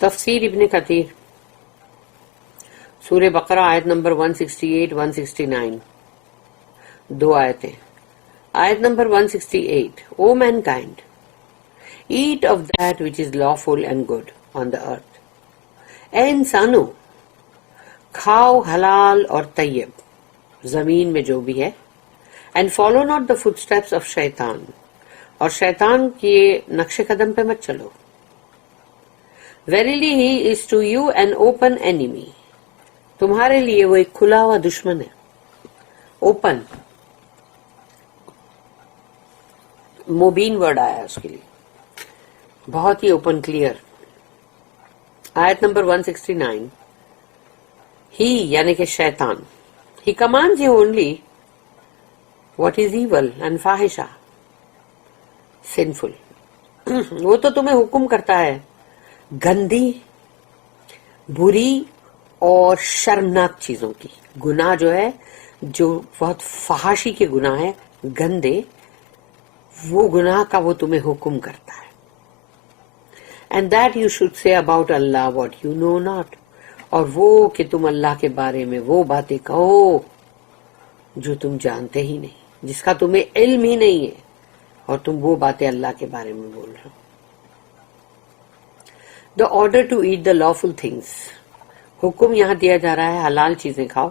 تفسیر ابن کثیر سورہ بقرہ آیت نمبر 168 169 دو آیتیں. آیت number 168 O mankind, eat of that which is lawful and good on the earth. اے انسانو کھاؤ حلال اور طیب زمین میں جو بھی ہے. And follow not the footsteps of شیطان اور شیطان کے نقش قدم پہ مت چلو. Verily he is to you an open enemy. تمہارے لیے وہ ایک کھلا ہوا دشمن ہے. اوپن مبین ورڈ آیا اس کے لیے, بہت ہی اوپن کلیئر. آیت نمبر 169 ہی یعنی کہ شیطان, he commands you only what is evil and fahisha, sinful. وہ تو تمہیں حکم کرتا ہے گندی, بری اور شرمناک چیزوں کی. گناہ جو ہے, جو بہت فحاشی کے گناہ ہے, گندے, وہ گناہ کا وہ تمہیں حکم کرتا ہے. And that you should say about Allah what you know not. اور وہ کہ تم اللہ کے بارے میں وہ باتیں کہو جو تم جانتے ہی نہیں, جس کا تمہیں علم ہی نہیں ہے, اور تم وہ باتیں اللہ کے بارے میں بول رہے ہو. The order to eat the lawful things, حکم یہاں دیا جا رہا ہے حلال چیزیں کھاؤ.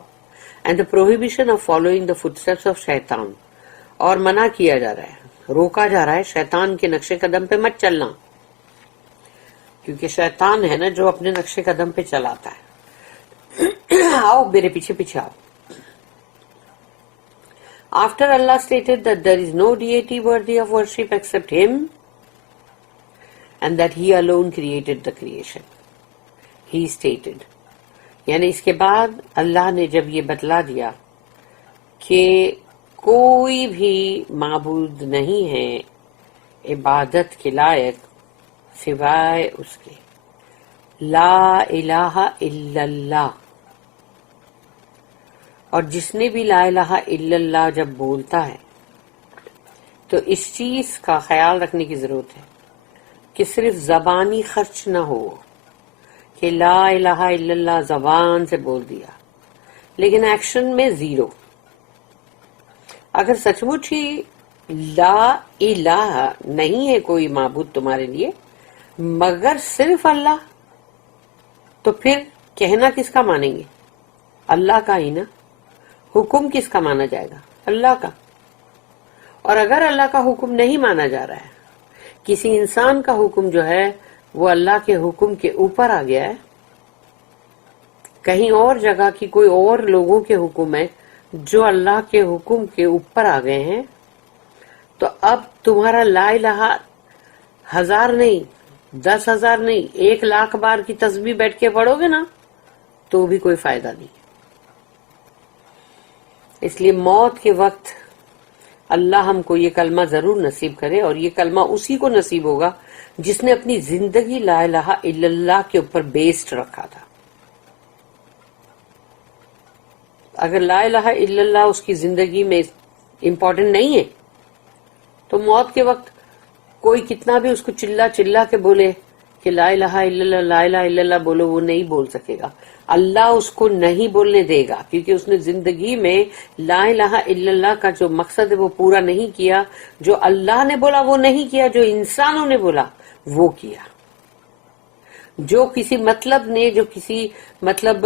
And the prohibition of following the footsteps of شیطان, اور منع کیا جا رہا ہے, روکا جا رہا ہے شیطان کے نقش قدم پہ مت چلنا, کیونکہ شیطان ہے نا جو اپنے نقش قدم پہ چلاتا ہے. آؤ میرے پیچھے پیچھے آؤ. After Allah stated that there is no deity worthy of worship except Him, and that He alone created the creation, He stated, یعنی اس کے بعد اللہ نے جب یہ بتلا دیا کہ کوئی بھی معبود نہیں ہے عبادت کے لائق سوائے اس کے, لا الہ الا اللہ. اور جس نے بھی لا الہ الا اللہ جب بولتا ہے تو اس چیز کا خیال رکھنے کی ضرورت ہے کہ صرف زبانی خرچ نہ ہو کہ لا الہ الا اللہ زبان سے بول دیا لیکن ایکشن میں زیرو. اگر سچ مچ ہی لا الہ نہیں ہے کوئی معبود تمہارے لیے مگر صرف اللہ, تو پھر کہنا کس کا مانیں گے؟ اللہ کا ہی نا. حکم کس کا مانا جائے گا؟ اللہ کا. اور اگر اللہ کا حکم نہیں مانا جا رہا ہے, کسی انسان کا حکم جو ہے وہ اللہ کے حکم کے اوپر آ گیا ہے, کہیں اور جگہ کی کوئی اور لوگوں کے حکم ہے جو اللہ کے حکم کے اوپر آ گئے ہیں, تو اب تمہارا لا الہ 1000 نہیں 10,000 نہیں 1,00,000 بار کی تسبیح بیٹھ کے پڑھو گے نا تو بھی کوئی فائدہ نہیں. اس لیے موت کے وقت اللہ ہم کو یہ کلمہ ضرور نصیب کرے, اور یہ کلمہ اسی کو نصیب ہوگا جس نے اپنی زندگی لا الہ الا اللہ کے اوپر بیسڈ رکھا تھا. اگر لا الہ الا اللہ اس کی زندگی میں امپورٹنٹ نہیں ہے تو موت کے وقت کوئی کتنا بھی اس کو چلا چلا کے بولے کہ لا الہ الا اللہ لا الہ الا اللہ بولو, وہ نہیں بول سکے گا. اللہ اس کو نہیں بولنے دے گا کیونکہ اس نے زندگی میں لا الہ الا اللہ کا جو مقصد ہے وہ پورا نہیں کیا. جو اللہ نے بولا وہ نہیں کیا, جو انسانوں نے بولا وہ کیا. جو کسی مطلب نے, جو کسی مطلب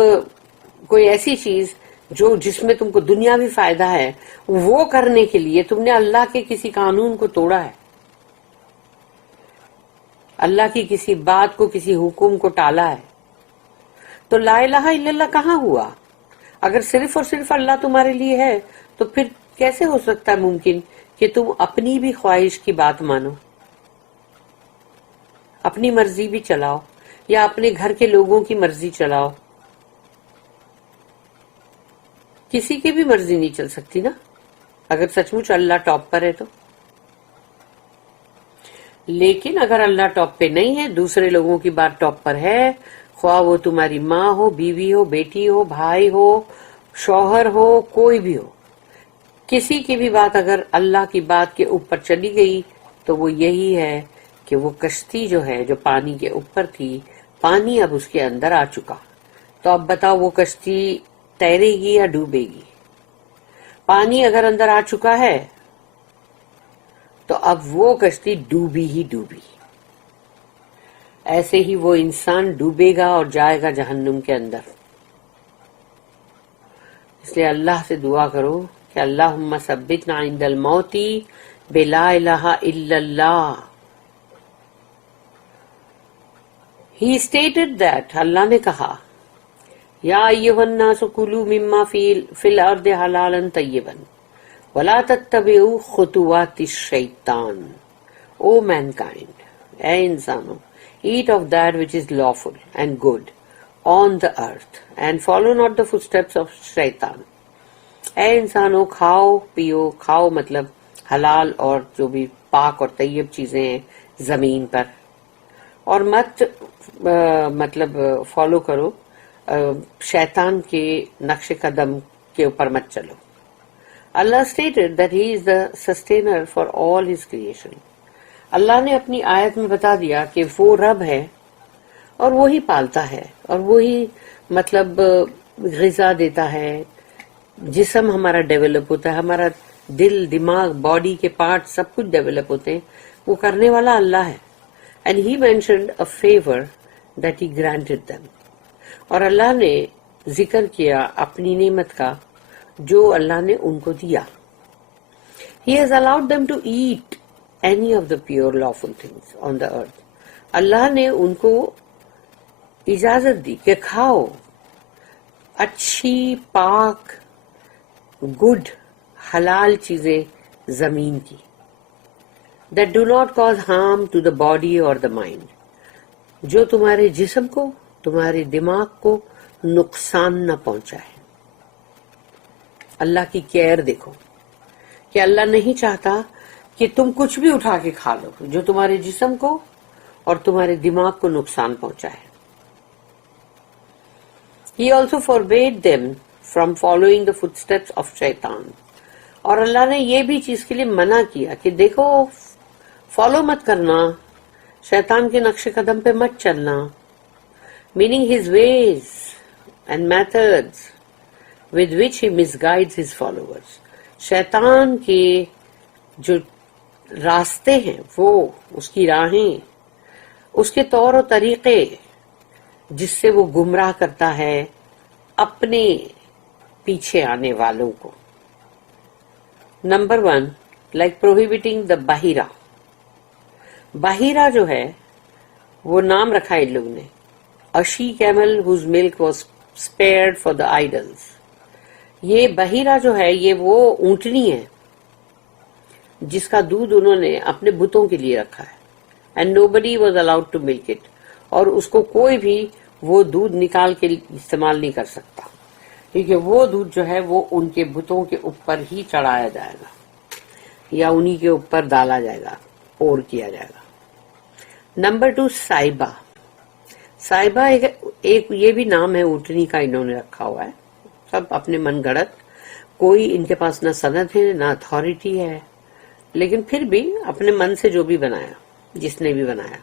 کوئی ایسی چیز جو جس میں تم کو دنیاوی فائدہ ہے وہ کرنے کے لیے تم نے اللہ کے کسی قانون کو توڑا ہے, اللہ کی کسی بات کو, کسی حکم کو ٹالا ہے, تو لا الہ الا اللہ کہاں ہوا؟ اگر صرف اور صرف اللہ تمہارے لیے ہے تو پھر کیسے ہو سکتا ہے ممکن کہ تم اپنی بھی خواہش کی بات مانو, اپنی مرضی بھی چلاؤ, یا اپنے گھر کے لوگوں کی مرضی چلاؤ؟ کسی کی بھی مرضی نہیں چل سکتی نا اگر سچ مچ اللہ ٹاپ پر ہے تو. لیکن اگر اللہ ٹاپ پہ نہیں ہے, دوسرے لوگوں کی بات ٹاپ پر ہے, خواہ وہ تمہاری ماں ہو, بیوی ہو, بیٹی ہو, بھائی ہو, شوہر ہو, کوئی بھی ہو, کسی کی بھی بات اگر اللہ کی بات کے اوپر چلی گئی تو وہ یہی ہے کہ وہ کشتی جو ہے جو پانی کے اوپر تھی پانی اب اس کے اندر آ چکا. تو اب بتاؤ وہ کشتی تیرے گی یا ڈوبے گی؟ پانی اگر اندر آ چکا ہے تو اب وہ کشتی ڈوبی ہی ڈوبی. ایسے ہی وہ انسان ڈوبے گا اور جائے گا جہنم کے اندر. اس لیے اللہ سے دعا کرو کہ اللہم ثبتنا عند الموت بلا الہ الا اللہ. He stated that اللہ نے کہا یا ایھا الناس کلوا مما فی الارض حلالا طیبا ولا تتبعوا خطوات الشیطان. O mankind, اے انسانوں, eat of that which is lawful and good on the earth and follow not the footsteps of shaitan. اے انسانوں, کھاؤ پیو. کھاؤ مطلب حلال اور جو بھی پاک اور طیب چیزیں ہیں زمین پر, اور مت مطلب فالو کرو شیطان کے نقش قدم کے اوپر مت چلو. اللہ stated that he is the sustainer for all his creation. اللہ نے اپنی آیت میں بتا دیا کہ وہ رب ہے اور وہی پالتا ہے اور وہی مطلب غذا دیتا ہے. جسم ہمارا ڈیولپ ہوتا ہے, ہمارا دل دماغ باڈی کے پارٹ سب کچھ ڈیولپ ہوتے ہیں, وہ کرنے والا اللہ ہے. And he mentioned a favor that he granted them. اور اللہ نے ذکر کیا اپنی نعمت کا جو اللہ نے ان کو دیا. He has allowed them to eat any of the pure lawful things on the earth. اللہ نے ان کو اجازت دی کہ کھاؤ اچھی پاک گڈ حلال چیزیں زمین کی, that do not cause harm to the body or the mind, جو تمہارے جسم کو تمہارے دماغ کو نقصان نہ پہنچائے. اللہ کی کیئر دیکھو کہ اللہ نہیں چاہتا کہ تم کچھ بھی اٹھا کے کھا لو جو تمہارے جسم کو اور تمہارے دماغ کو نقصان پہنچائے. He also forbade them from following the footsteps of shaitan. اور اللہ نے یہ بھی چیز کے لیے منع کیا کہ دیکھو فالو مت کرنا, شیطان کے نقش قدم پہ مت چلنا. meaning his ways and methods with which he misguides his followers. شیطان کے جو راستے ہیں وہ اس کی راہیں, اس کے طور و طریقے جس سے وہ گمراہ کرتا ہے اپنے پیچھے آنے والوں کو. Number 1, like prohibiting the bahira. بحیرہ جو ہے وہ نام رکھا ان لوگوں نے, a she camel whose milk was spared for the idols. یہ بحیرہ جو ہے یہ وہ اونٹنی ہے جس کا دودھ انہوں نے اپنے بتوں کے لیے رکھا ہے, and nobody was allowed to milk it. اور اس کو کوئی بھی وہ دودھ نکال کے استعمال نہیں کر سکتا کیونکہ وہ دودھ جو ہے وہ ان کے بتوں کے اوپر ہی چڑھایا جائے گا یا انہی کے اوپر ڈالا جائے گا, پور کیا جائے گا. نمبر 2, سائبہ. سائبہ ایک یہ بھی نام ہے اونٹنی کا انہوں نے رکھا ہوا ہے, سب اپنے من گھڑت, کوئی ان کے پاس نہ سند ہے نہ اتھارٹی ہے, لیکن پھر بھی اپنے من سے جو بھی بنایا جس نے بھی بنایا.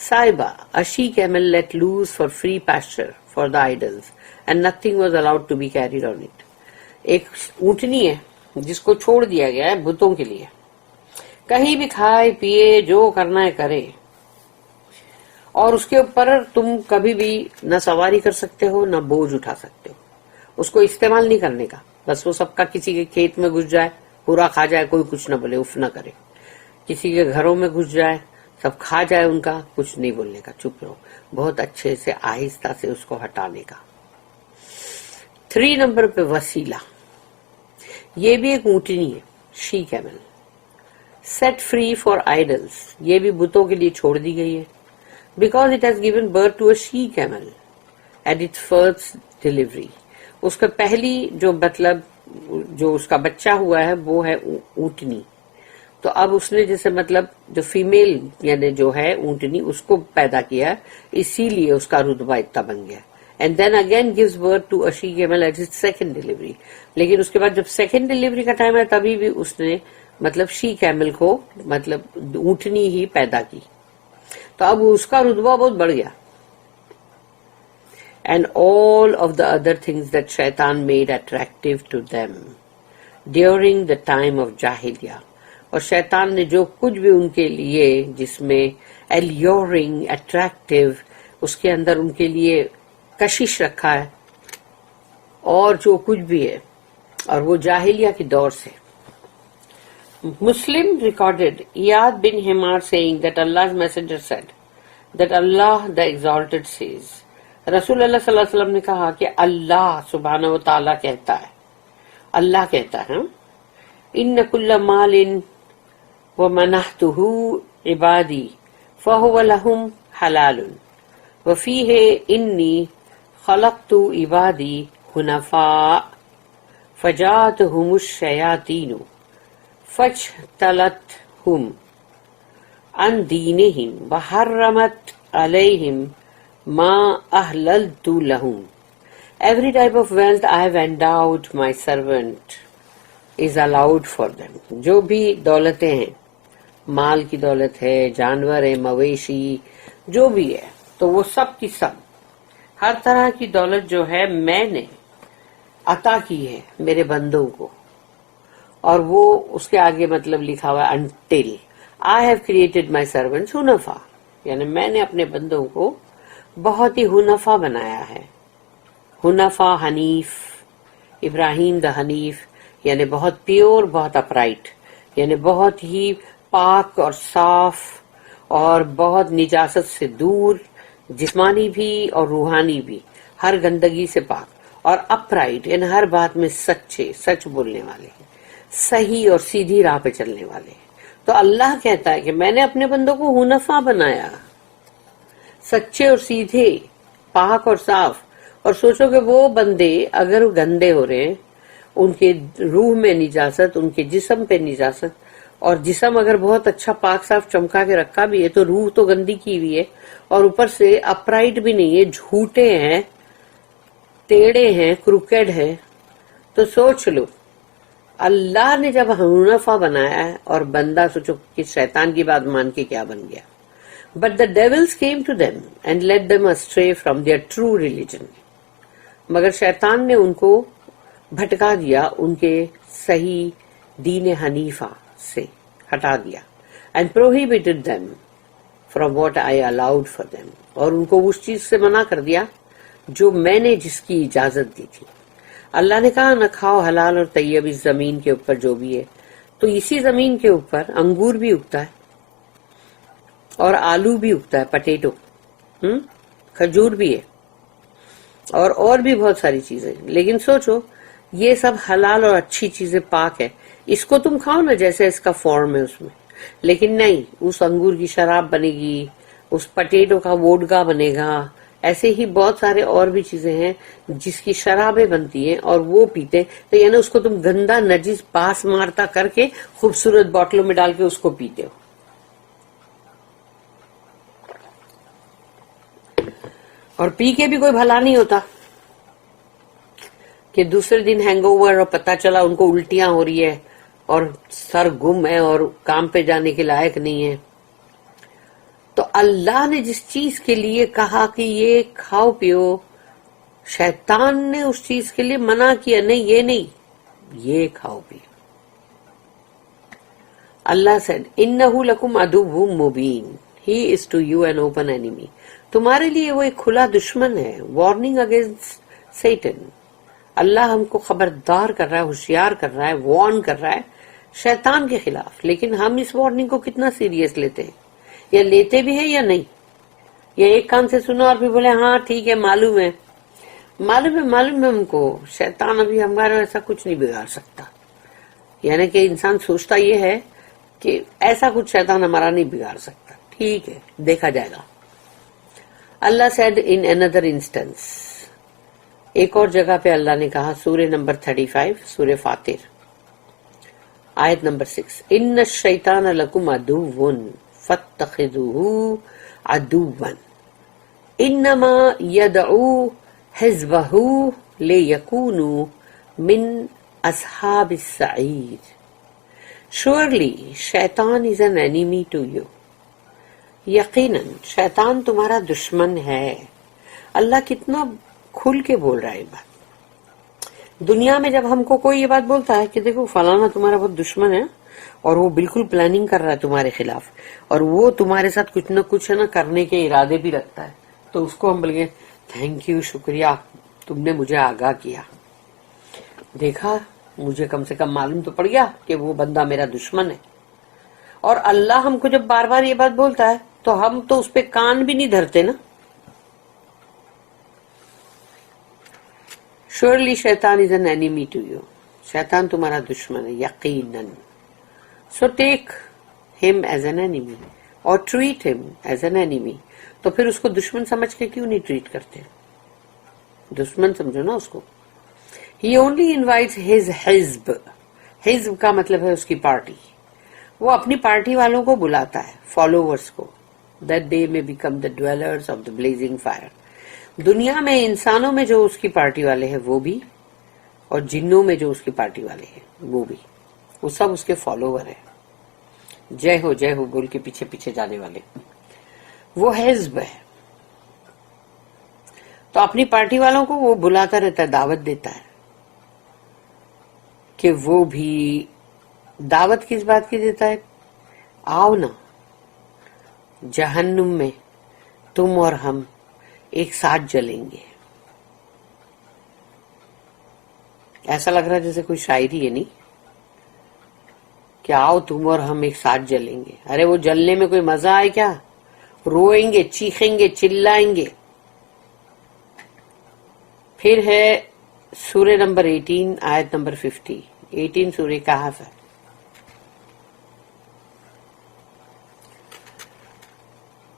سائبہ, a she camel let loose for free pasture for the idols and nothing was allowed to be carried on it. ایک اونٹنی ہے جس کو چھوڑ دیا گیا ہے بتوں کے لیے, کہیں بھی کھائے پیے جو کرنا ہے کرے, اور اس کے اوپر تم کبھی بھی نہ سواری کر سکتے ہو نہ بوجھ اٹھا سکتے ہو. اس کو استعمال نہیں کرنے کا, بس وہ سب کا کسی کے کھیت میں گھس جائے پورا کھا جائے, کوئی کچھ نہ بولے, اف نہ کرے. کسی کے گھروں میں گھس جائے سب کھا جائے ان کا, کچھ نہیں بولنے کا, چپ رہو, بہت اچھے سے آہستہ سے اس کو ہٹانے کا. 3 نمبر پہ وسیلہ, یہ بھی ایک اونٹنی ہے, she camel. Set free for idols, یہ بھی بتوں کے لیے چھوڑ دی گئی ہے, because it has given birth to a she camel at its first delivery. اس کا پہلی جو مطلب جو اس کا بچہ ہوا ہے وہ ہے اونٹنی, تو اب اس نے جیسے مطلب جو فیمیل یعنی جو ہے اونٹنی اس کو پیدا کیا, اسی لیے اس کا رتبہ اتنا بن گیا. And then again gives birth to a she camel at its second delivery. لیکن اس کے بعد جب سیکنڈ ڈلیوری کا ٹائم ہے تبھی بھی اس نے مطلب شی کیمل کو مطلب اونٹنی ہی پیدا کی, تو اب اس کا رتبہ بہت بڑھ گیا. and all of the other things that shaitan made attractive to them during the time of Jahiliyyah. اور شیطان نے جو کچھ بھی ان کے لیے جس میں alluring, attractive, اس کے اندر ان کے لیے کشش رکھا ہے اور جو کچھ بھی ہے، اور وہ جاہلیہ کے دور سے. Muslim recorded Iyad bin Himar saying that Allah's messenger said that Allah the exalted says, رسول اللہ صلی اللہ علیہ وسلم نے کہا کہ اللہ سبحانہ و تعالیٰ کہتا ہے، اللہ کہتا ہے، ان کل مال ومنحته عبادی فهو لهم حلال وفیہ انی خلقت عبادی حنفاء فجاءتهم الشیاطین فاجتلتهم عن دینهم وحرمت علیہم ما احللت لهم. Every type of wealth I have endowed my servant is allowed for them. جو بھی دولتیں ہیں، مال کی دولت ہے، جانور ہے، مویشی، جو بھی ہے، تو وہ سب کی سب، ہر طرح کی دولت جو ہے میں نے عطا کی ہے میرے بندوں کو. اور وہ اس کے آگے مطلب لکھا ہوا ہے until I have created my servants حنفا، یعنی میں نے اپنے بندوں کو بہت ہی حنفا بنایا ہے. حنفا حنیف، ابراہیم دا حنیف، یعنی بہت پیور، بہت اپرائٹ، یعنی بہت ہی پاک اور صاف اور بہت نجاست سے دور، جسمانی بھی اور روحانی بھی، ہر گندگی سے پاک، اور اپرائٹ یعنی ہر بات میں سچے، سچ بولنے والے، صحیح اور سیدھی راہ پہ چلنے والے. تو اللہ کہتا ہے کہ میں نے اپنے بندوں کو حنفا بنایا، سچے اور سیدھے، پاک اور صاف. اور سوچو کہ وہ بندے اگر گندے ہو رہے ہیں، ان کے روح میں نجاست، ان کے جسم پہ نجاست، اور جسم اگر بہت اچھا پاک صاف چمکا کے رکھا بھی ہے تو روح تو گندی کی ہوئی ہے، اور اوپر سے اپرائٹ بھی نہیں ہے، جھوٹے ہیں، ٹیڑے ہیں، کروکیڈ ہیں. تو سوچ لو اللہ نے جب حنفا بنایا ہے، اور بندہ سوچو کہ شیطان کی بات مان کے کیا بن گیا. But the devils came to them and led them astray from their true religion. مگر شیطان نے ان کو بھٹکا دیا ان کے صحیح دین حنیفہ سے، ہٹا دیا. And prohibited them from what I allowed for them. اور ان کو اس چیز سے منع کر دیا جو میں نے جس کی اجازت دی تھی. اللہ نے کہا نہ کھاؤ حلال اور طیب اس زمین کے اوپر جو بھی ہے. تو اسی زمین کے اوپر انگور بھی اگتا ہے، اور آلو بھی اگتا ہے، پٹیٹو، کھجور بھی ہے، اور بھی بہت ساری چیزیں. لیکن سوچو یہ سب حلال اور اچھی چیزیں، پاک ہے، اس کو تم کھاؤ نا جیسے اس کا فارم ہے اس میں. لیکن نہیں، اس انگور کی شراب بنے گی، اس پٹیٹو کا ووڈکا بنے گا، ایسے ہی بہت سارے اور بھی چیزیں ہیں جس کی شرابیں بنتی ہیں اور وہ پیتے. تو یعنی اس کو تم گندا نجس پاس مارتا کر کے خوبصورت بوٹلوں میں ڈال کے اس کو پیتے ہو. اور پی کے بھی کوئی بھلا نہیں ہوتا کہ دوسرے دن ہینگ اوور اور پتہ چلا ان کو الٹیاں ہو رہی ہے اور سر گم ہے اور کام پہ جانے کے لائق نہیں ہے. تو اللہ نے جس چیز کے لیے کہا کہ یہ کھاؤ پیو، شیطان نے اس چیز کے لیے منع کیا، نہیں یہ نہیں، یہ کھاؤ پیو. اللہ said اِنَّهُ لَكُمْ عَدُوٌّ مُبِينٌ. He is to you an open enemy. تمہارے لیے وہ ایک کھلا دشمن ہے. Warning against Satan. اللہ ہم کو خبردار کر رہا ہے، ہوشیار کر رہا ہے، وارن کر رہا ہے شیطان کے خلاف. لیکن ہم اس وارننگ کو کتنا سیریس لیتے ہیں، یا لیتے بھی ہیں یا نہیں، یا ایک کان سے سنو اور پھر بولے ہاں ٹھیک ہے، معلوم ہے ہم کو شیطان ابھی ہمارا ایسا کچھ نہیں بگاڑ سکتا. یعنی کہ انسان سوچتا یہ ہے کہ ایسا کچھ شیطان ہمارا نہیں بگاڑ سکتا، ٹھیک ہے دیکھا جائے گا. اللہ said in another instance، ایک اور جگہ پہ اللہ نے کہا، سورہ نمبر 35، سورہ فاطر، آیت نمبر 6، ان الشیطان لکم عدو فاتخذوہ عدوا انما یدعو حزبہ لیکونوا من اصحاب السعیر. Surely شیطان is an enemy to you. یقیناً شیطان تمہارا دشمن ہے. اللہ کتنا کھل کے بول رہا ہے یہ بات. دنیا میں جب ہم کو کوئی یہ بات بولتا ہے کہ دیکھو فلانا تمہارا بہت دشمن ہے اور وہ بالکل پلاننگ کر رہا ہے تمہارے خلاف اور وہ تمہارے ساتھ کچھ نہ کچھ ہے نا کرنے کے ارادے بھی رکھتا ہے, تو اس کو ہم بولیں گے تھینک یو, شکریہ, تم نے مجھے آگاہ کیا, دیکھا مجھے کم سے کم معلوم تو پڑ گیا کہ وہ بندہ میرا دشمن ہے. اور اللہ ہم کو جب بار بار یہ بات بولتا ہے تو ہم تو اس پہ کان بھی نہیں دھرتے نا. Surely shaitan is an enemy to you. شیطان تمہارا دشمن ہے یقیناً. So take him as an enemy or treat him as an enemy. تو پھر اس کو دشمن سمجھ کے کیوں نہیں ٹریٹ کرتے؟ دشمن سمجھو نا اس کو. He only invites his حزب. حزب کا مطلب ہے اس کی پارٹی. وہ اپنی پارٹی والوں کو بلاتا ہے, فالوورز کو, that they may become the dwellers of the blazing fire. دنیا میں انسانوں میں جو اس کی پارٹی والے ہیں وہ بھی, اور جنوں میں جو اس کی پارٹی والے ہیں وہ بھی, وہ سب اس کے فالوور ہیں. جے ہو بول کے پیچھے پیچھے جانے والے, وہ حزب ہے. تو اپنی پارٹی والوں کو وہ بلاتا رہتا ہے, دعوت دیتا ہے کہ وہ بھی. دعوت کس بات کی دیتا ہے؟ آؤ نا جہنم میں تم اور ہم ایک ساتھ جلیں گے. ایسا لگ رہا ہے جیسے کوئی شاعری ہے نہیں, کہ آؤ تم اور ہم ایک ساتھ جلیں گے. ارے وہ جلنے میں کوئی مزہ آئے کیا؟ روئیں گے, چیخیں گے, چلائیں گے. پھر ہے سورہ نمبر 18 آیت نمبر 50. 18 سورہ کہف ہے.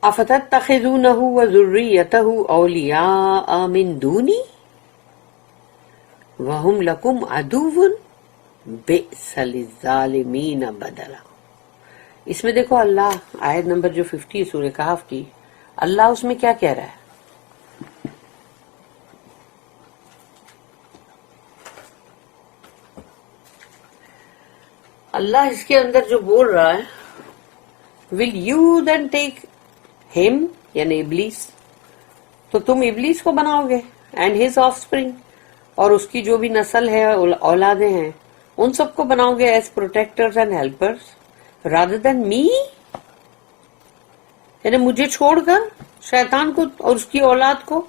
افتتخذونہ وذریتہ اولیاء من دونی وہم لکم عدو بئس للظالمین بدلا. اس میں دیکھو اللہ آیت نمبر جو 50 سورہ کہف کی, اللہ اس میں کیا کہہ رہا ہے؟ اللہ اس کے اندر جو بول رہا ہے, will you then take him یعنی ابلیس, تو تم ابلیس کو بناؤ گے, and his offspring, اور اس کی جو بھی نسل ہے, اولادیں ہیں, ان سب کو بناؤ گے as protectors and helpers rather than me, یعنی مجھے چھوڑ کر شیطان کو اور اس کی اولاد کو,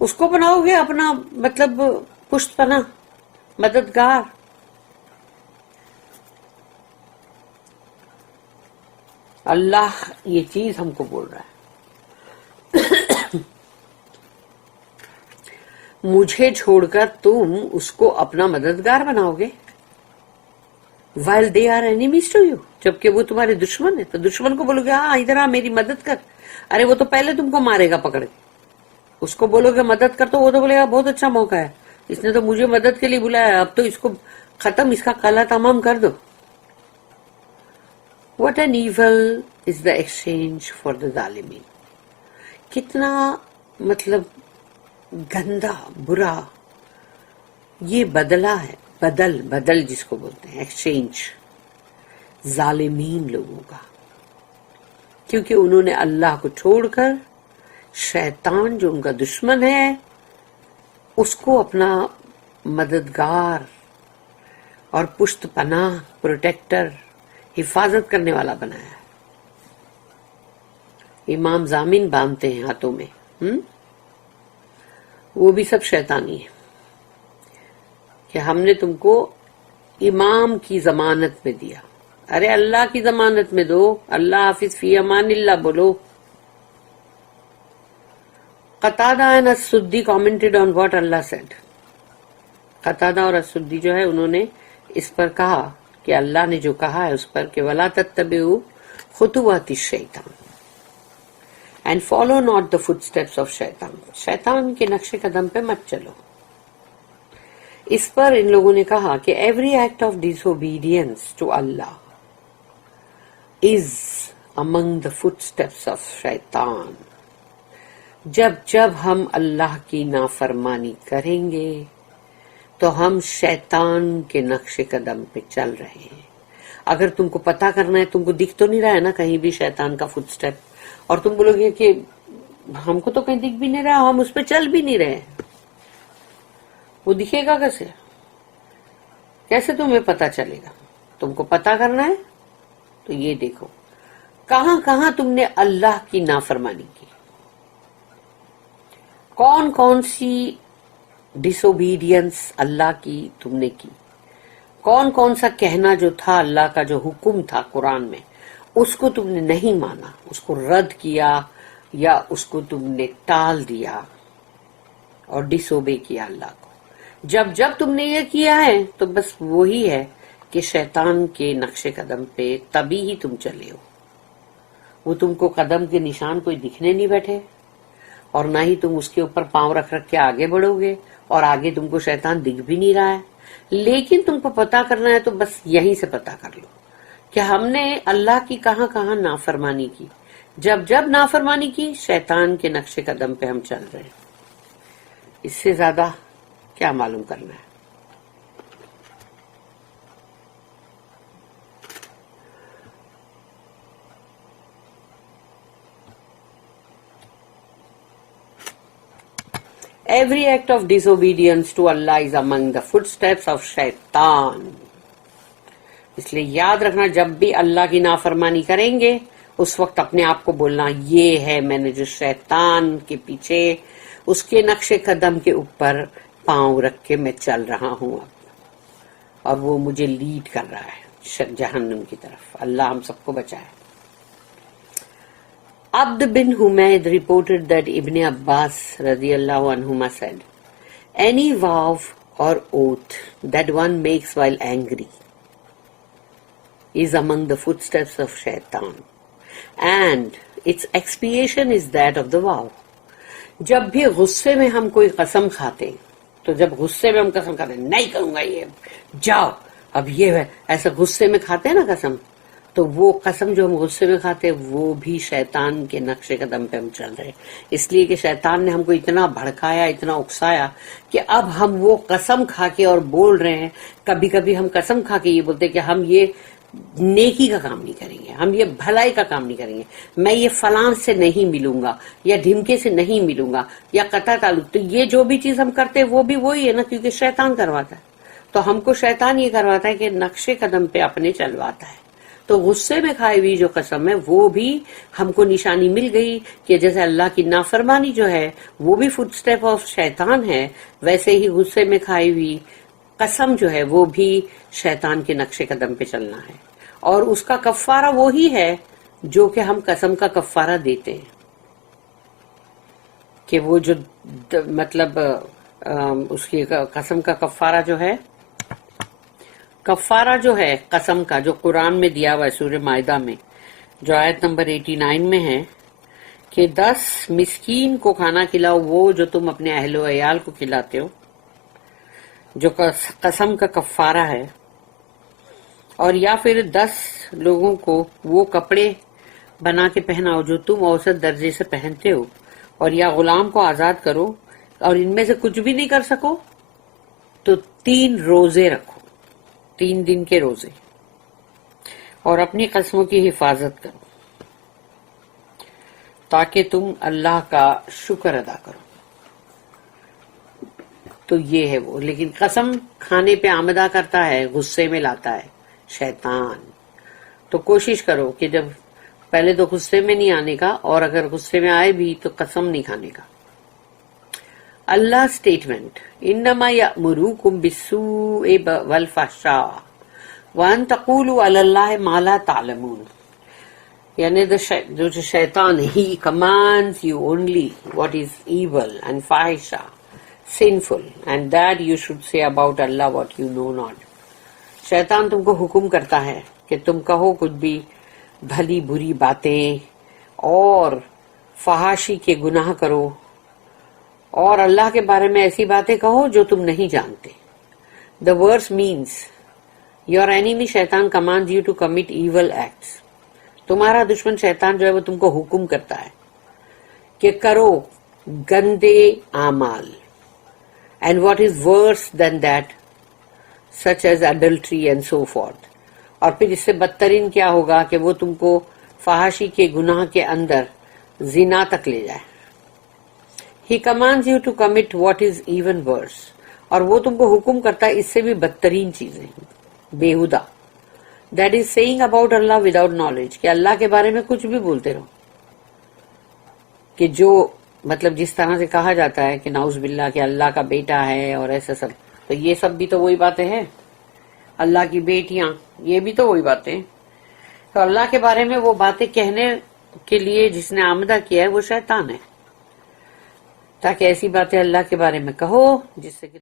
اس کو بناؤ گے اپنا مطلب پشت پناہ, مددگار. اللہ یہ چیز ہم کو بول رہا ہے, مجھے چھوڑ کر تم اس کو اپنا مددگار بناؤ گے. while they are enemies to you, جبکہ وہ تمہارے دشمن ہے. تو دشمن کو بولو گے ہاں ادھر آ میری مدد کر, ارے وہ تو پہلے تم کو مارے گا پکڑ کے. اس کو بولو گے مدد کر تو وہ تو بولے گا بہت اچھا موقع ہے, اس نے تو مجھے مدد کے لیے بلایا, اب تو اس کو ختم, اس کا قلع تمام کر دو. What an evil is the exchange for the ظالمین. کتنا مطلب گندا برا یہ بدلہ ہے, بدل جس کو بولتے ہیں, ایکسچینج ظالمین لوگوں کا, کیونکہ انہوں نے اللہ کو چھوڑ کر شیطان جو ان کا دشمن ہے اس کو اپنا مددگار اور پشت پناہ, پروٹیکٹر, حفاظت کرنے والا بنایا ہے. امام ضامن باندھتے ہیں ہاتھوں میں, وہ بھی سب شیطانی ہے کہ ہم نے تم کو امام کی ضمانت میں دیا. ارے اللہ کی ضمانت میں دو, اللہ حافظ فی امان اللہ بولو. قتادہ and السدی commented on what Allah said. قتادہ اور السدی جو ہے انہوں نے اس پر کہا کہ اللہ نے جو کہا ہے اس پر کہ وَلَا تَتَّبِعُوا خُطُوَاتِ الشَّيْطَانِ and follow not the footsteps of شیطان. شیطان کے نقش قدم پہ مت چلو. اس پر ان لوگوں نے کہا کہ every act of disobedience to Allah is among the footsteps of شیطان. جب ہم اللہ کی نافرمانی کریں گے تو ہم شیطان کے نقش قدم پہ چل رہے ہیں. اگر تم کو پتا کرنا ہے, تم کو دکھ تو نہیں رہا ہے نا کہیں بھی شیطان کا فٹ سٹیپ, اور تم بولو گے کہ ہم کو تو کہیں دکھ بھی نہیں رہا, ہم اس پہ چل بھی نہیں رہے, وہ دکھے گا کیسے؟ کیسے تمہیں پتا چلے گا؟ تم کو پتا کرنا ہے تو یہ دیکھو کہاں کہاں تم نے اللہ کی نافرمانی کی, کون کون سی ڈس اوبیڈینس اللہ کی تم نے کی, کون کون سا کہنا جو تھا اللہ کا جو حکم تھا قرآن میں اس کو تم نے نہیں مانا, اس کو رد کیا یا اس کو تم نے ٹال دیا اور ڈس اوبے کیا اللہ کو. جب جب تم نے یہ کیا ہے تو بس وہی ہے کہ شیطان کے نقش قدم پہ تبھی ہی تم چلے ہو. وہ تم کو قدم کے نشان کوئی دکھنے نہیں بیٹھے, اور نہ ہی تم اس کے اوپر پاؤں رکھ رکھ کے آگے بڑھو گے, اور آگے تم کو شیطان دکھ بھی نہیں رہا ہے. لیکن تم کو پتا کرنا ہے تو بس یہیں سے پتا کر لو کہ ہم نے اللہ کی کہاں کہاں نافرمانی کی. جب جب نافرمانی کی شیطان کے نقش قدم پہ ہم چل رہے ہیں. اس سے زیادہ کیا معلوم کرنا ہے؟ Every act of disobedience to Allah is among the footsteps of shaitan. اس لیے یاد رکھنا جب بھی اللہ کی نافرمانی کریں گے اس وقت اپنے آپ کو بولنا یہ ہے میں نے جو شیطان کے پیچھے اس کے نقش قدم کے اوپر پاؤں رکھ کے میں چل رہا ہوں اب, اور وہ مجھے لیڈ کر رہا ہے جہنم کی طرف. اللہ ہم سب کو بچائے. Abd bin Humayd reported that Ibn Abbas radiyallahu anhuma said, any vow or oath that one makes while angry is among the footsteps of shaitan, and its expiation is that of the vow. جب بھی غصے میں ہم کوئی قسم کھاتے تو جب غصے میں ہم قسم کھاتے نہیں کروں گا یہ, جاؤ اب یہ ہے, ایسے غصے میں کھاتے ہیں نا قسم, تو وہ قسم جو ہم غصے میں کھاتے وہ بھی شیطان کے نقش قدم پہ ہم چل رہے, اس لیے کہ شیطان نے ہم کو اتنا بھڑکایا اتنا اکسایا کہ اب ہم وہ قسم کھا کے اور بول رہے ہیں. کبھی کبھی ہم قسم کھا کے یہ بولتے کہ ہم یہ نیکی کا کام نہیں کریں گے, ہم یہ بھلائی کا کام نہیں کریں گے, میں یہ فلاں سے نہیں ملوں گا یا ڈھمکے سے نہیں ملوں گا یا قطع تعلق. تو یہ جو بھی چیز ہم کرتے ہیں وہ بھی وہی ہے نا, کیونکہ شیطان کرواتا ہے. تو ہم کو شیطان یہ کرواتا ہے کہ نقش قدم پہ اپنے چلواتا ہے. تو غصے میں کھائی ہوئی جو قسم ہے وہ بھی ہم کو نشانی مل گئی کہ جیسے اللہ کی نافرمانی جو ہے وہ بھی فٹ اسٹیپ آف شیطان ہے, ویسے ہی غصے میں کھائی ہوئی قسم جو ہے وہ بھی شیطان کے نقش قدم پہ چلنا ہے. اور اس کا کفارہ وہی ہے جو کہ ہم قسم کا کفارہ دیتے ہیں, کہ وہ جو مطلب اس کی قسم کا کفارہ جو ہے قسم کا جو قرآن میں دیا ہوا ہے سورہ مائدہ میں جو آیت نمبر 89 میں ہے کہ 10 مسکین کو کھانا کھلاؤ وہ جو تم اپنے اہل و عیال کو کھلاتے ہو, جو قسم کا کفارہ ہے. اور یا پھر 10 لوگوں کو وہ کپڑے بنا کے پہناؤ جو تم اوسط درجے سے پہنتے ہو, اور یا غلام کو آزاد کرو, اور ان میں سے کچھ بھی نہیں کر سکو تو 3 روزے رکھو, 3 دن کے روزے, اور اپنی قسموں کی حفاظت کرو تاکہ تم اللہ کا شکر ادا کرو. تو یہ ہے وہ. لیکن قسم کھانے پہ آمدہ کرتا ہے, غصے میں لاتا ہے شیطان. تو کوشش کرو کہ جب پہلے تو غصے میں نہیں آنے کا, اور اگر غصے میں آئے بھی تو قسم نہیں کھانے کا. اللہ اسٹیٹمنٹ انما یأمرکم بالسوء والفحشاء وان تقولوا علی اللہ ما لا تعلمون. یعنی جو شیطان ہی commands you only what is evil and fahisha, sinful, and that you should say about Allah what you know not. شیطان تم کو حکم کرتا ہے کہ تم کہو کچھ بھی بھلی بری باتیں اور فحاشی کے گناہ کرو, اور اللہ کے بارے میں ایسی باتیں کہو جو تم نہیں جانتے. The verse means your enemy شیطان commands you to commit evil acts. تمہارا دشمن شیطان جو ہے وہ تم کو حکم کرتا ہے کہ کرو گندے اعمال, and what is worse than that, such as adultery and so forth. اور پھر اس سے بدترین کیا ہوگا کہ وہ تم کو فحاشی کے گناہ کے اندر زنا تک لے جائے, He commands you to commit what is even worse. اور وہ تم کو حکم کرتا ہے اس سے بھی بدترین چیزیں بیہودہ. That is saying about Allah without knowledge, کہ اللہ کے بارے میں کچھ بھی بولتے رہو. کہ جو مطلب جس طرح سے کہا جاتا ہے کہ نعوذ باللہ کہ اللہ کا بیٹا ہے اور ایسا سب، تو یہ سب بھی تو وہی باتیں ہیں. اللہ کی بیٹیاں، یہ بھی تو وہی باتیں. تو اللہ کے بارے میں وہ باتیں کہنے کے لیے جس نے آمدہ کیا ہے وہ شیطان ہے، تاکہ ایسی باتیں اللہ کے بارے میں کہو جس سے کہ